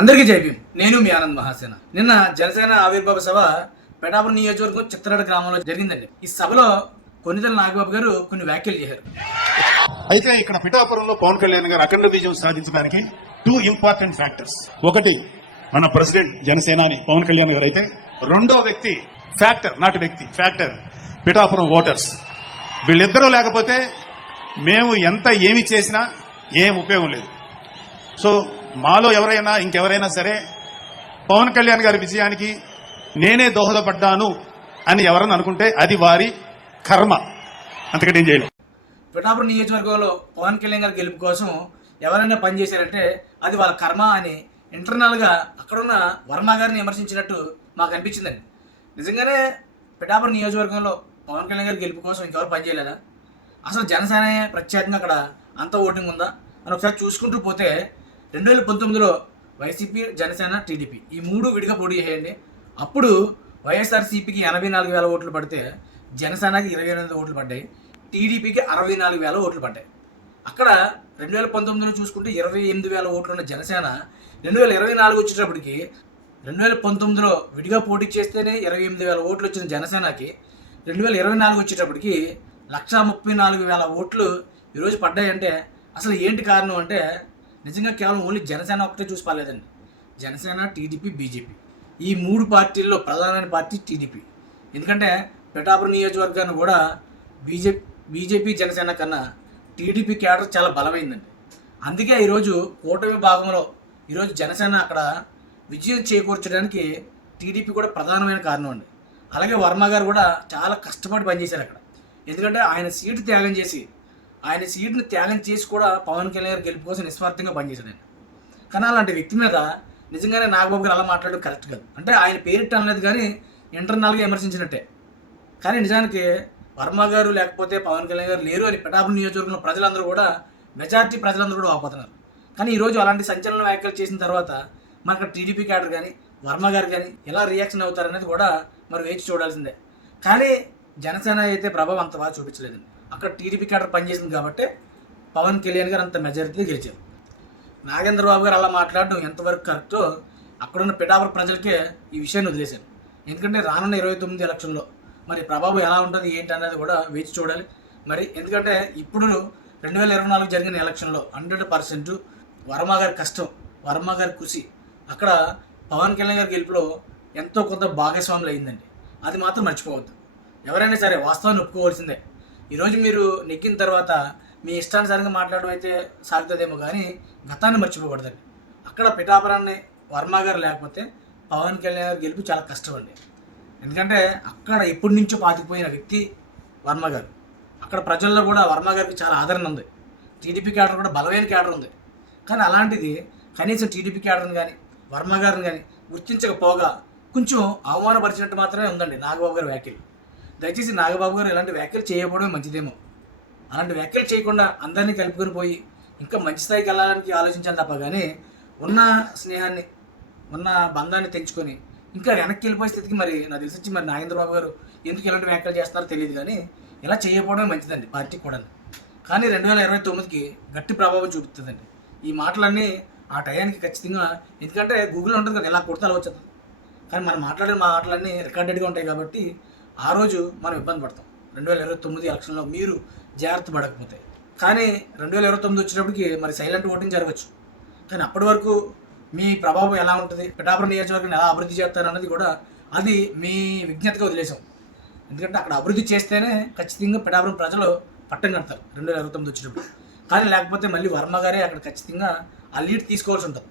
అందరికీ జై భీమ్. నేను మీ ఆనంద్ మహాసేన. నిన్న జనసేన ఆవిర్భావ సభ పెటాపురం నియోజకవర్గం చిత్తరాడ గ్రామంలో జరిగిందండి. ఈ సభలో కొన్నిదల నాగబాబు గారు కొన్ని వ్యాఖ్యలు చేశారు. అయితే ఇక్కడ పిఠాపురంలో పవన్ కళ్యాణ్ గారు అఖండ విజయం సాధించడానికి 2 ఇంపార్టెంట్ ఫ్యాక్టర్స్. ఒకటి మన ప్రెసిడెంట్ జనసేనాని పవన్ కళ్యాణ్ గారు అయితే, రెండో వ్యక్తి ఫ్యాక్టర్ పిఠాపురం ఓటర్స్. వీళ్ళిద్దరూ లేకపోతే మేము ఏమి చేసినా ఏం ఉపయోగం లేదు. సో మాలో ఇంకెవరైనా సరే పవన్ కళ్యాణ్ గారి విజయానికి నేనే దోహదపడ్డాను అని ఎవరన్నా అనుకుంటే అది వారి కర్మ, అంతకంటే ఏం చేయలేదు. పిఠాపురం నియోజకవర్గంలో పవన్ కళ్యాణ్ గారి గెలుపు కోసం ఎవరైనా పనిచేశారంటే అది వాళ్ళ కర్మ అని ఇంటర్నల్ గా అక్కడున్న వర్మ గారిని విమర్శించినట్టు మాకు అనిపించిందండి. నిజంగానే పిఠాపురం నియోజకవర్గంలో పవన్ కళ్యాణ్ గారి గెలుపు కోసం ఇంకెవరు పనిచేయలేదా? అసలు జనసేన ప్రత్యేకంగా అక్కడ అంత ఓటింగ్ ఉందా అని ఒకసారి చూసుకుంటూ పోతే 2019లో వైసీపీ, జనసేన, టీడీపీ ఈ మూడు విడిగా పోటీ చేయండి. అప్పుడు వైఎస్ఆర్సీపీకి 84,000 ఓట్లు పడితే జనసేనకి 28 ఓట్లు పడ్డాయి, టీడీపీకి 64,000 ఓట్లు పడ్డాయి. అక్కడ 2019లో చూసుకుంటే 28,000 ఓట్లు ఉన్న జనసేన 2024 వచ్చేటప్పటికి 2019లో విడిగా పోటీ చేస్తేనే 28,000 ఓట్లు వచ్చిన జనసేనకి 2024 వచ్చేటప్పటికి 134,000 ఓట్లు ఈరోజు పడ్డాయంటే అసలు ఏంటి కారణం అంటే నిజంగా కేవలం ఓన్లీ జనసేన ఒకటే చూసి పాలేదండి. జనసేన, టీడీపీ, బీజేపీ ఈ మూడు పార్టీల్లో ప్రధానమైన పార్టీ టీడీపీ. ఎందుకంటే పిఠాపురం నియోజకవర్గాన్ని కూడా బీజేపీ జనసేన కన్నా టీడీపీ క్యాడర్ చాలా బలమైందండి. అందుకే ఈరోజు కూటమి భాగంలో ఈరోజు జనసేన అక్కడ విజయం చేకూర్చడానికి టీడీపీ కూడా ప్రధానమైన కారణం అండి. అలాగే వర్మ గారు కూడా చాలా కష్టపడి పనిచేశారు అక్కడ. ఎందుకంటే ఆయన సీటుని త్యాగం చేసి కూడా పవన్ కళ్యాణ్ గారు గెలుపు కోసం నిస్వార్థంగా పనిచేశాడు ఆయన. కానీ అలాంటి వ్యక్తి మీద నిజంగానే నాగబాబు గారు అలా మాట్లాడడం కరెక్ట్ కాదు. అంటే ఆయన పేరిట అనలేదు కానీ ఇంటర్నల్గా విమర్శించినట్టే. కానీ నిజానికి వర్మ గారు లేకపోతే పవన్ కళ్యాణ్ గారు లేరు అని పిఠాపురం నియోజకవర్గంలో ప్రజలందరూ కూడా మెజారిటీ ప్రజలందరూ కూడా వాపోతున్నారు. కానీ ఈరోజు అలాంటి సంచలన వ్యాఖ్యలు చేసిన తర్వాత మనకు టీడీపీ క్యాడర్ కానీ వర్మ గారు కానీ ఎలా రియాక్షన్ అవుతారనేది కూడా మరి వేచి చూడాల్సిందే. కానీ జనసేన అయితే ప్రభావం అంత బాగా చూపించలేదండి. అక్కడ టీడీపీ క్యాడర్ పనిచేసింది కాబట్టి పవన్ కళ్యాణ్ గారు అంత మెజారిటీ గెలిచారు. నాగేంద్రబాబు గారు అలా మాట్లాడడం ఎంతవరకు కరెక్టో అక్కడున్న పిఠాపురం ప్రజలకే ఈ విషయాన్ని వదిలేశారు. ఎందుకంటే రానున్న 29 ఎలక్షన్లో మరి ప్రభావం ఎలా ఉంటుంది ఏంటి అనేది కూడా వేచి చూడాలి. మరి ఎందుకంటే ఇప్పుడు 2024 జరిగిన ఎలక్షన్లో 100% వర్మ గారి కష్టం, వర్మ గారి కృషి అక్కడ పవన్ కళ్యాణ్ గారి గెలుపులో ఎంతో కొంత భాగస్వాములు అయిందండి. అది మాత్రం మర్చిపోవద్దు. ఎవరైనా సరే వాస్తవాన్ని ఒప్పుకోవాల్సిందే. ఈరోజు మీరు నెగ్గిన తర్వాత మీ ఇష్టానుసారంగా మాట్లాడడం అయితే సాగుతుందేమో కానీ గతాన్ని మర్చిపోకూడదండి. అక్కడ పిఠాపురాన్ని వర్మ గారు లేకపోతే పవన్ కళ్యాణ్ గారు గెలుపు చాలా కష్టం అండి. ఎందుకంటే అక్కడ ఎప్పటి నుంచో పాతిపోయిన వ్యక్తి వర్మ గారు. అక్కడ ప్రజల్లో కూడా వర్మ గారికి చాలా ఆదరణ ఉంది. టీడీపీ క్యాడర్ కూడా బలమైన క్యాడర్ ఉంది. కానీ అలాంటిది కనీసం టీడీపీ క్యాడర్ని కానీ వర్మ గారిని కానీ గుర్తించకపోగా కొంచెం అవమానపరిచినట్టు మాత్రమే ఉందండి నాగబాబు గారి వ్యాఖ్యలు. దయచేసి నాగబాబు గారు ఇలాంటి వ్యాఖ్యలు చేయకపోవడమే మంచిదేమో. అలాంటి వ్యాఖ్యలు చేయకుండా అందరినీ కలుపుకొని పోయి ఇంకా మంచి స్థాయికి వెళ్ళడానికి ఆలోచించాలి తప్ప కానీ ఉన్న స్నేహాన్ని, ఉన్న బంధాన్ని తెంచుకొని ఇంకా వెనక్కి వెళ్ళిపోయే స్థితికి మరి నాకు తెలిసి మరి నాగేంద్రబాబు గారు ఎందుకు ఇలాంటి వ్యాఖ్యలు చేస్తున్నారో తెలియదు. కానీ ఇలా చేయకపోవడమే మంచిదండి పార్టీకి కూడా. కానీ 2029కి గట్టి ప్రభావం చూపుతుందండి ఈ మాటలన్నీ ఆ టయానికి ఖచ్చితంగా. ఎందుకంటే గూగుల్లో ఉంటుంది కదా, ఎలా కొడితే అలా వచ్చేది. కానీ మనం మాట్లాడిన మాటలన్నీ రికార్డెడ్గా ఉంటాయి కాబట్టి ఆ రోజు మనం ఇబ్బంది పడతాం 2029 ఎలక్షన్లో మీరు జాగ్రత్త పడకపోతే. కానీ 2029 వచ్చేటప్పటికి మరి సైలెంట్ ఓటింగ్ జరగచ్చు. కానీ అప్పటి వరకు మీ ప్రభావం ఎలా ఉంటుంది, పిఠాపురం నియోజకవర్గం ఎలా అభివృద్ధి చేస్తారు అన్నది కూడా అది మీ విజ్ఞతగా వదిలేసాం. ఎందుకంటే అక్కడ అభివృద్ధి చేస్తేనే ఖచ్చితంగా పిఠాపురం ప్రజలు పట్టం కడతారు 2029 వచ్చేటప్పుడు. కానీ లేకపోతే మళ్ళీ వర్మ గారే అక్కడ ఖచ్చితంగా ఆ లీడ్ తీసుకోవాల్సి ఉంటుంది.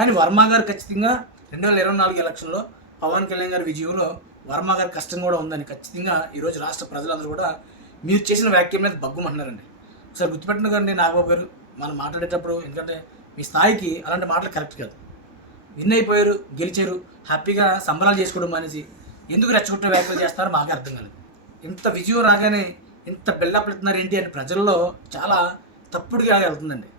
కానీ వర్మ గారు ఖచ్చితంగా 2024 ఎలక్షన్లో పవన్ కళ్యాణ్ గారి విజయంలో వర్మ గారి కష్టం కూడా ఉందని ఖచ్చితంగా ఈరోజు రాష్ట్ర ప్రజలందరూ కూడా మీరు చేసిన వ్యాఖ్య మీద బగ్గుమంటున్నారండి. ఒకసారి గుర్తుపెట్టినకండి నాగబాబు గారు మనం మాట్లాడేటప్పుడు. ఎందుకంటే మీ స్థాయికి అలాంటి మాటలు కరెక్ట్ కాదు. విన్ అయిపోయారు, గెలిచారు, హ్యాపీగా సంబరాలు చేసుకోవడం అనేసి ఎందుకు రెచ్చగొట్టే వ్యాఖ్యలు చేస్తారో మాకే అర్థం కాలేదు. ఇంత విజయం రాగానే ఇంత బిల్డప్ ఇస్తున్నారు ఏంటి అని ప్రజల్లో చాలా తప్పుడుగా వెళ్తుందండి.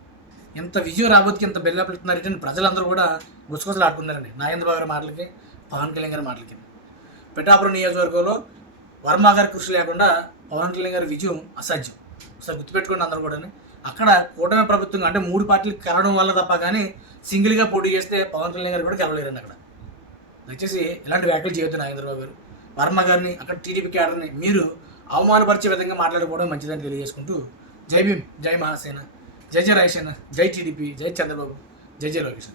ఎంత విజయం రాబోతుకి ఇంత బిల్డప్ ఇస్తున్నారు ఏంటి అని ప్రజలందరూ కూడా గుసగుసలు ఆడుకున్నారండి నాగేంద్రబాబు గారి మాటలకి, పవన్ కళ్యాణ్ గారి మాటలకి. పిఠాపురం నియోజకవర్గంలో వర్మ గారి కృషి లేకుండా పవన్ కళ్యాణ్ గారి విజయం అసాధ్యం. ఒకసారి గుర్తుపెట్టుకోండి అందరూ కూడా. అక్కడ కూటమి ప్రభుత్వం అంటే 3 పార్టీలు కలవడం వల్ల తప్ప కానీ సింగిల్గా పోటీ చేస్తే పవన్ కళ్యాణ్ గారు కూడా గెలవలేరండి అక్కడ. దయచేసి ఇలాంటి వ్యాఖ్యలు చేయొద్దు నాగేంద్రబాబు గారు. వర్మ గారిని అక్కడ టీడీపీ క్యాడర్ని మీరు అవమానపరిచే విధంగా మాట్లాడుకోవడం మంచిదని తెలియజేసుకుంటూ జై భీమ్, జై మహాసేన, జై జై రాయసేన, జై టీడీపీ, జై చంద్రబాబు, జై జై లోకేష్.